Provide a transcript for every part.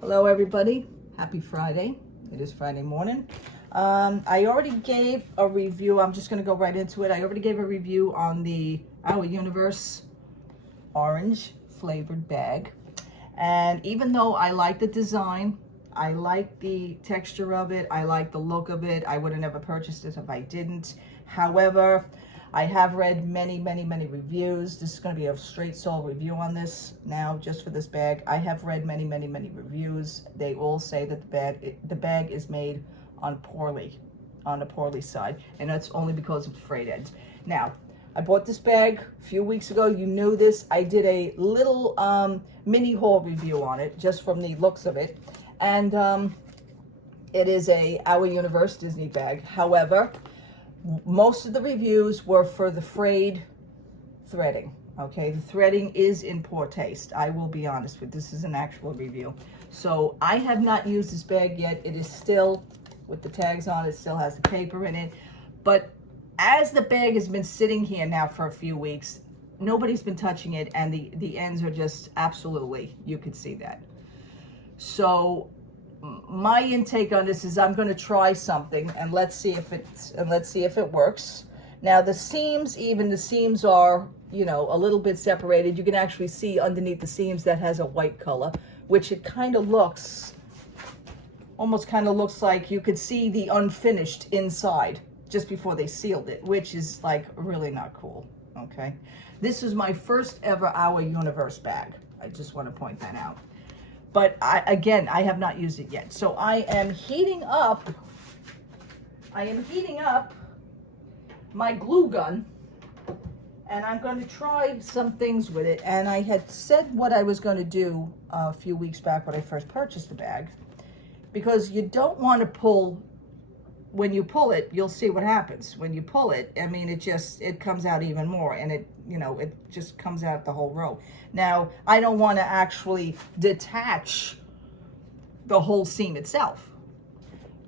Hello everybody, happy Friday. It is Friday morning. I already gave a review. I'm just going to go right into it. I already gave a review on the Our Universe orange flavored bag. And even though I like the design, I like the texture of it, I like the look of it, I would have never purchased it if I didn't. However, I have read many reviews. This is going to be a straight soul review on this now, just for this bag. I have read many reviews. They all say that the bag is made on the poorly side, and that's only because of the frayed ends. Now, I bought this bag a few weeks ago. You knew this. I did a little mini haul review on it, just from the looks of it, and it is a Our Universe Disney bag. However, most of the reviews were for the frayed threading. Okay, the threading is in poor taste. I will be honest with you. This is an actual review. So I have not used this bag yet. It is still with the tags on. It still has the paper in it. But as the bag has been sitting here now for a few weeks, nobody's been touching it, and the ends are just absolutely, you could see that. So my intake on this is I'm going to try something, and let's see if it works. Now the seams are, you know, a little bit separated. You can actually see underneath the seams that has a white color, which it kind of looks, almost kind of looks like you could see the unfinished inside just before they sealed it, which is like really not cool. Okay, this is my first ever Our Universe bag. I just want to point that out. But I have not used it yet. So I am heating up my glue gun, and I'm going to try some things with it. And I had said what I was going to do a few weeks back when I first purchased the bag, because you don't want to pull. When you pull it, you'll see what happens. When you pull it, I mean, it comes out even more, and it just comes out the whole row. Now, I don't want to actually detach the whole seam itself,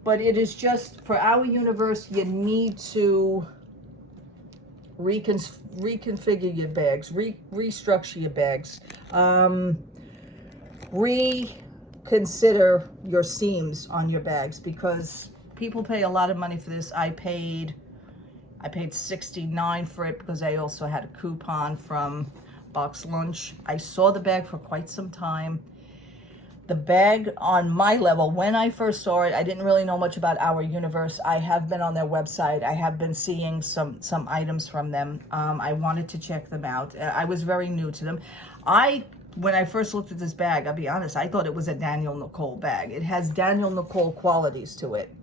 but it is just, for Our Universe, you need to reconfigure your bags, restructure your bags, reconsider your seams on your bags, because people pay a lot of money for this. I paid $69 for it because I also had a coupon from Box Lunch. I saw the bag for quite some time. The bag, on my level, when I first saw it, I didn't really know much about Our Universe. I have been on their website. I have been seeing some items from them. I wanted to check them out. I was very new to them. When I first looked at this bag, I'll be honest, I thought it was a Daniel Nicole bag. It has Daniel Nicole qualities to it.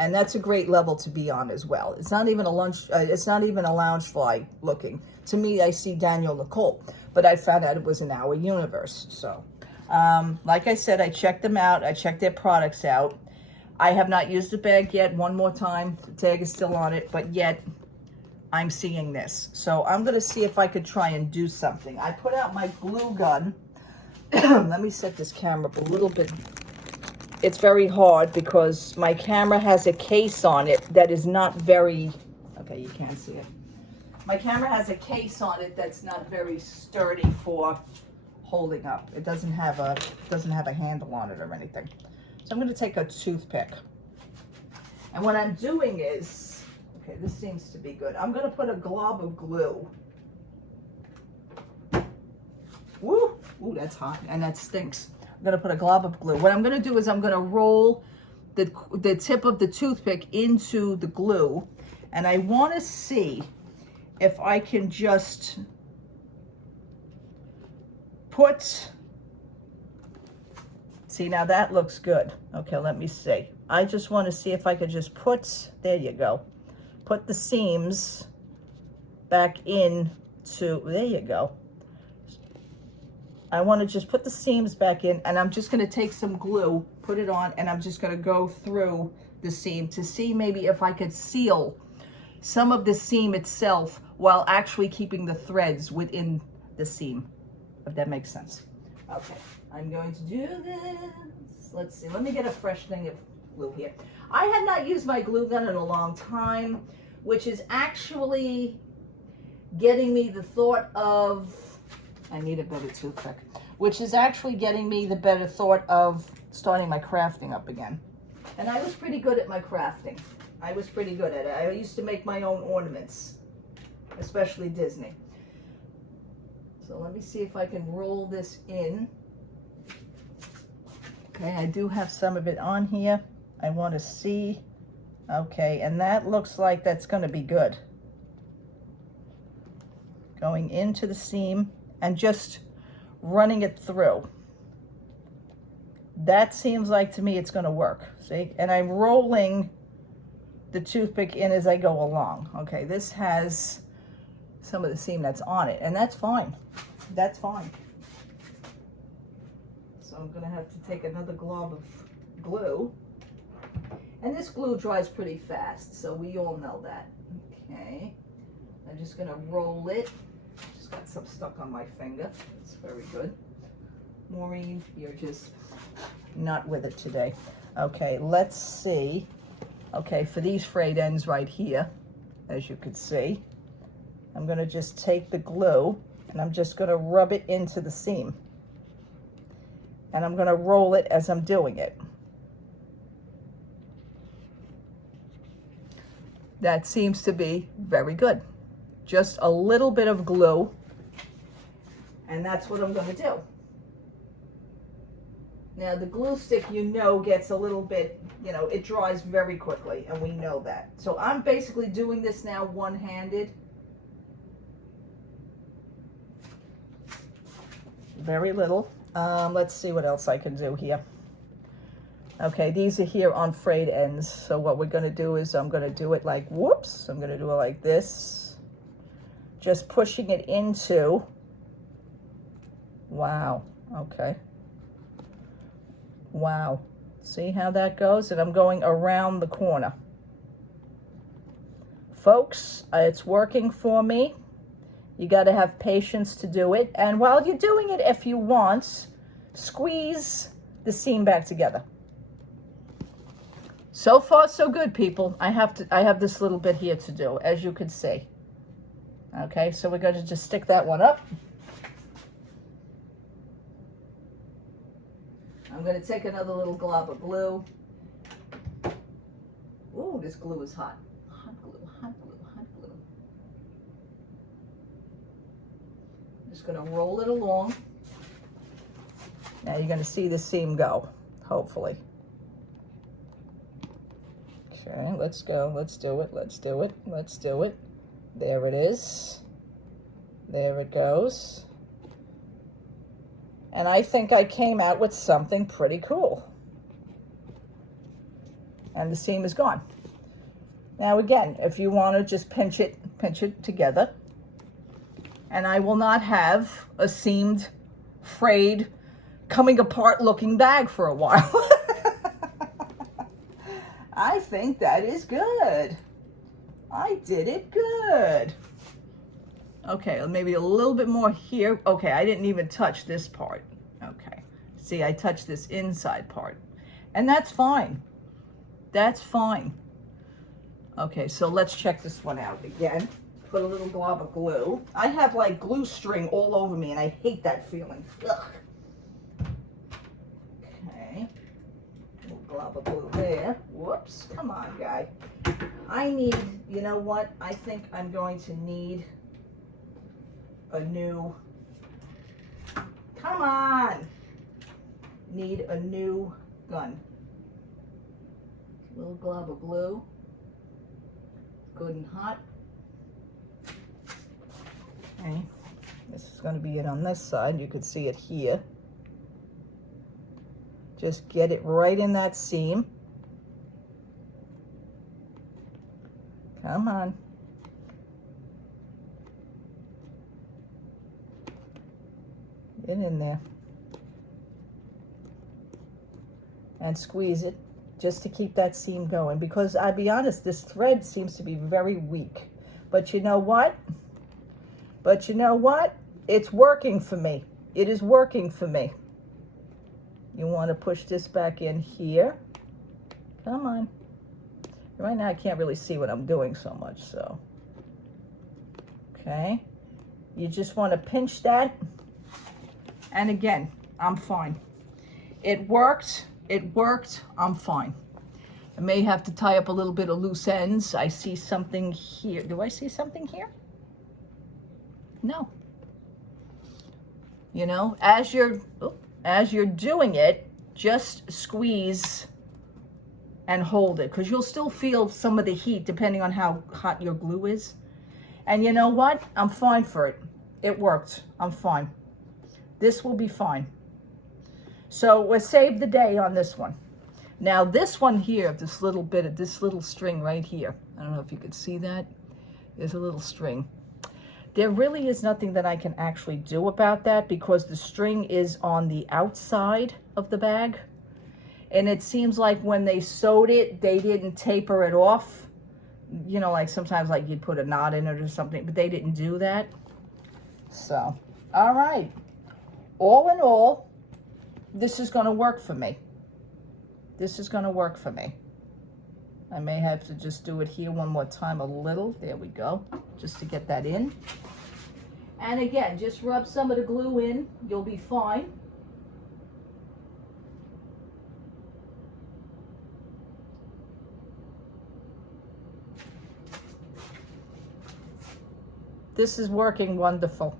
And that's a great level to be on as well. It's not even a Loungefly looking. To me, I see Daniel Nicole, but I found out it was in Our Universe. So, like I said, I checked them out. I checked their products out. I have not used the bag yet. One more time, the tag is still on it, but yet I'm seeing this. So I'm gonna see if I could try and do something. I put out my glue gun. Let me set this camera up a little bit. It's very hard because my camera has a case on it that is not very, okay, you can't see it. My camera has a case on it that's not very sturdy for holding up. It doesn't have a handle on it or anything. So I'm going to take a toothpick. And what I'm doing is, okay, this seems to be good. I'm going to put a glob of glue. Woo! Ooh, that's hot and that stinks. I'm going to put a glob of glue. What I'm going to do is I'm going to roll the tip of the toothpick into the glue, and I want to see if I can just see, now that looks good. Okay, let me see. I just want to see if I could just there you go, put the seams back into, there you go. I want to just put the seams back in, and I'm just going to take some glue, put it on, and I'm just going to go through the seam to see maybe if I could seal some of the seam itself while actually keeping the threads within the seam, if that makes sense. Okay, I'm going to do this. Let's see. Let me get a fresh thing of glue here. I have not used my glue gun in a long time, which is actually getting me the thought of, I need a better toothpick, which is actually getting me the better thought of starting my crafting up again. And I was pretty good at my crafting. I was pretty good at it. I used to make my own ornaments, especially Disney. So let me see if I can roll this in. Okay, I do have some of it on here. I want to see. Okay, and that looks like that's going to be good. Going into the seam and just running it through. That seems like to me it's going to work. See? And I'm rolling the toothpick in as I go along. Okay, this has some of the seam that's on it, and that's fine. That's fine. So I'm going to have to take another glob of glue. And this glue dries pretty fast, so we all know that. Okay. I'm just going to roll it. Just got some stuck on my finger. It's very good. Maureen, you're just not with it today. Okay, let's see. Okay, for these frayed ends right here, as you can see, I'm going to just take the glue and I'm just going to rub it into the seam. And I'm going to roll it as I'm doing it. That seems to be very good. Just a little bit of glue, and that's what I'm going to do. Now the glue stick, you know, gets a little bit, you know, it dries very quickly, and we know that. So I'm basically doing this now one-handed. Very little. Let's see what else I can do here. Okay, these are here on frayed ends. So what we're going to do is I'm going to do it like, whoops, I'm going to do it like this. Just pushing it into, wow, okay. Wow, see how that goes? And I'm going around the corner. Folks, it's working for me. You got to have patience to do it. And while you're doing it, if you want, squeeze the seam back together. So far, so good, people. I have this little bit here to do, as you can see. Okay, so we're going to just stick that one up. I'm going to take another little glob of glue. Ooh, this glue is hot. Hot glue, hot glue, hot glue. I'm just going to roll it along. Now you're going to see the seam go, hopefully. Okay, let's go. Let's do it. Let's do it. Let's do it. There it is. There it goes. And I think I came out with something pretty cool. And the seam is gone. Now again, if you want to just pinch it together. And I will not have a seamed, frayed, coming apart looking bag for a while. I think that is good. I did it good. Okay, maybe a little bit more here. Okay, I didn't even touch this part. Okay, see, I touched this inside part. And that's fine. That's fine. Okay, so let's check this one out again. Put a little glob of glue. I have like glue string all over me and I hate that feeling. Ugh. Okay. Little glob of glue there. Whoops, come on, guy. I need, you know what? I think I'm going to need a new, come on. Need a new gun. Little glob of glue. Good and hot. Okay, this is going to be it on this side. You can see it here. Just get it right in that seam. Come on. Get in there. And squeeze it just to keep that seam going. Because I'll be honest, this thread seems to be very weak. But you know what? But you know what? It's working for me. It is working for me. You want to push this back in here. Come on. Right now I can't really see what I'm doing so much, so. Okay. You just want to pinch that And again, I'm fine. It worked, I'm fine. I may have to tie up a little bit of loose ends. I see something here. Do I see something here? No. You know, as you're doing it, just squeeze and hold it, because you'll still feel some of the heat depending on how hot your glue is. And you know what? I'm fine for it. It worked. I'm fine. This will be fine. So we'll save the day on this one. Now this one here, this little bit of this little string right here. I don't know if you could see that. There's a little string. There really is nothing that I can actually do about that, because the string is on the outside of the bag. And it seems like when they sewed it, they didn't taper it off. You know, like sometimes like you'd put a knot in it or something, but they didn't do that. So, all right. All in all, this is going to work for me. This is going to work for me. I may have to just do it here one more time a little. There we go. Just to get that in. And again, just rub some of the glue in. You'll be fine. This is working wonderful.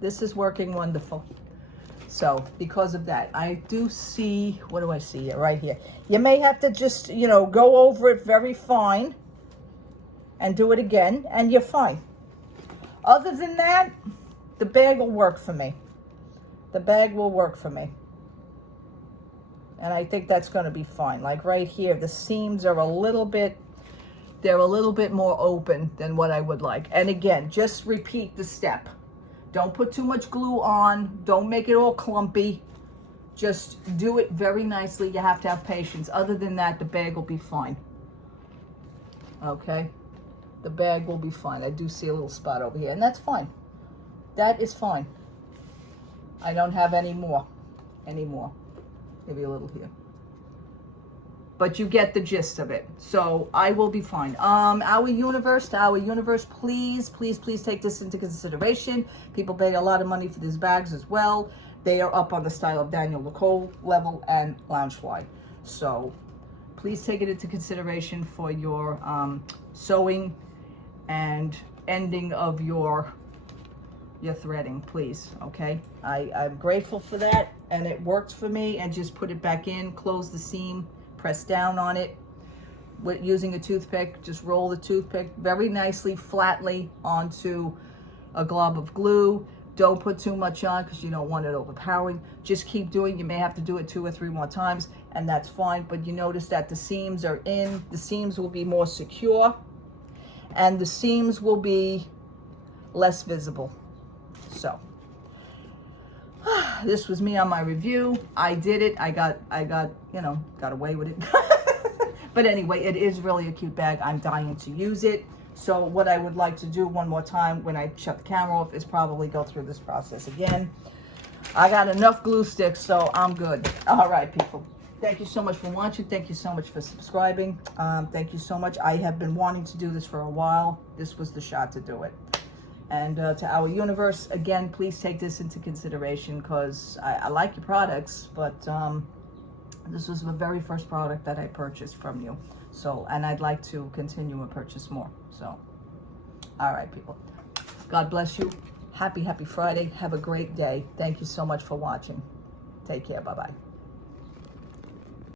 This is working wonderful. So because of that, I do see, what do I see here? Right here. You may have to just, you know, go over it very fine and do it again, and you're fine. Other than that, the bag will work for me. The bag will work for me. And I think that's going to be fine. Like right here, the seams are a little bit, they're a little bit more open than what I would like. And again, just repeat the step. Don't put too much glue on. Don't make it all clumpy. Just do it very nicely. You have to have patience. Other than that, the bag will be fine. Okay? The bag will be fine. I do see a little spot over here, and that's fine. That is fine. I don't have any more. Maybe a little here. But you get the gist of it. So I will be fine. Our universe, please, please, please take this into consideration. People pay a lot of money for these bags as well. They are up on the Style of Daniel Nicole level and Loungefly. So please take it into consideration for your sewing and ending of your threading, please. Okay, I'm grateful for that, and it worked for me. And just put it back in, close the seam, press down on it with using a toothpick. Just roll the toothpick very nicely, flatly onto a glob of glue. Don't put too much on because you don't want it overpowering. Just keep doing. You may have to do it 2 or 3 more times, and that's fine. But you notice that the seams are in. The seams will be more secure, and the seams will be less visible. So this was me on my review. I did it. I got, you know, got away with it. But anyway, it is really a cute bag. I'm dying to use it. So what I would like to do one more time when I shut the camera off is probably go through this process again. I got enough glue sticks, so I'm good. All right, people. Thank you so much for watching. Thank you so much for subscribing. Thank you so much. I have been wanting to do this for a while. This was the shot to do it. And to our universe, again, please take this into consideration, because I like your products, but this was the very first product that I purchased from you. So, and I'd like to continue and purchase more. So, all right, people. God bless you. Happy Friday. Have a great day. Thank you so much for watching. Take care. Bye-bye.